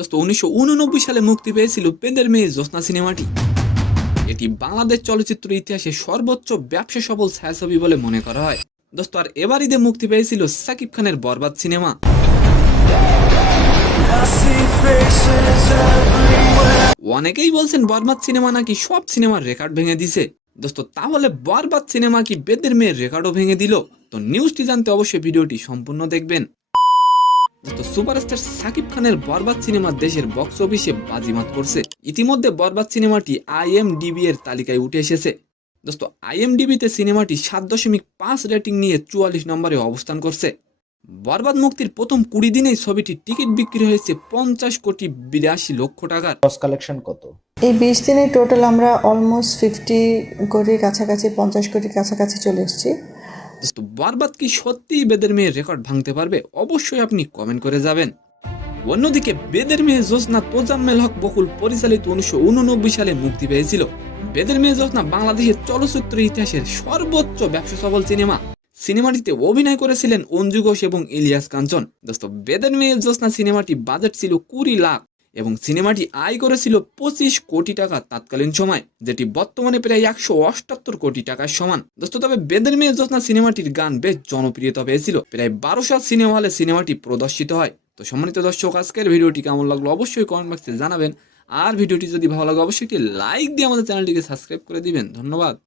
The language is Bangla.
দোস্ত 1989 সালে মুক্তি পেয়েছিল বেদের মেয়ে জ্যোৎস্না সিনেমাটি। এটি বাংলাদেশ চলচ্চিত্র ইতিহাসে সর্বোচ্চ ব্যবসা সফল ছায়াছবি বলে মনে করা হয়। দোস্ত আর এবার ঈদে মুক্তি পেয়েছিল সাকিব খানের বরবাদ সিনেমা। অনেকেই বলছেন বরবাদ সিনেমা নাকি সব সিনেমার রেকর্ড ভেঙে দিছে। দোস্ত তাহলে বরবাদ সিনেমা কি বেদের মেয়ের রেকর্ডও ভেঙে দিল? তো নিউজটি জানতে অবশ্যই ভিডিওটি সম্পূর্ণ দেখবেন। দোস্ত সুপারস্টার সাকিব খানের বরবাদ সিনেমা দেশের বক্স অফিসে বাজিমাত করছে। ইতিমধ্যে বরবাদ সিনেমাটি IMDb এর তালিকায় উঠে এসেছে। দোস্ত IMDb-তে সিনেমাটি 7.5 রেটিং নিয়ে 44 নম্বরে অবস্থান করছে। বরবাদ মুক্তির প্রথম 20 দিনেই ছবিটির টিকিট বিক্রি হয়েছে 50,82,00,000 টাকার। গ্রস কালেকশন কত? এই 20 দিনে টোটাল আমরা অলমোস্ট 50 কোটির কাছাকাছি 50 কোটির কাছাকাছি চলে এসেছি। দোস্ত বরবাদ কি সত্যিই বেদের মেয়ের রেকর্ড ভাঙতে পারবে? অবশ্যই আপনি কমেন্ট করে যাবেন। অন্যদিকে বেদের মেয়ে জ্যোৎস্না তোজাম্মেল হক বকুল পরিচালিত 1989 সালে মুক্তি পেয়েছিল। বেদের মেয়ে জ্যোৎস্না বাংলাদেশের চলচ্চিত্র ইতিহাসের সর্বোচ্চ ব্যবসা সফল সিনেমা। সিনেমাটিতে অভিনয় করেছিলেন অঞ্জু ঘোষ এবং ইলিয়াস কাঞ্চন। দোস্ত বেদের মেয়ে জ্যোৎস্না সিনেমাটি বাজেট ছিল 20 লাখ এবং সিনেমাটি আয় করেছিল 25 কোটি টাকা তৎকালীন সময়, যেটি বর্তমানে প্রায় 178 কোটি টাকার সমান। দোস্ত তবে বেদের মেয়ে জ্যোৎস্না সিনেমাটির গান বেশ জনপ্রিয়তা পেয়েছিল। প্রায় 1200 সিনেমা হলে সিনেমাটি প্রদর্শিত হয়। তো সম্মানিত দর্শক, আজকের ভিডিওটি কেমন লাগলো অবশ্যই কমেন্ট বক্সে জানাবেন। আর ভিডিওটি যদি ভালো লাগে অবশ্যই একটি লাইক দিয়ে আমাদের চ্যানেলটিকে সাবস্ক্রাইব করে দিবেন। ধন্যবাদ।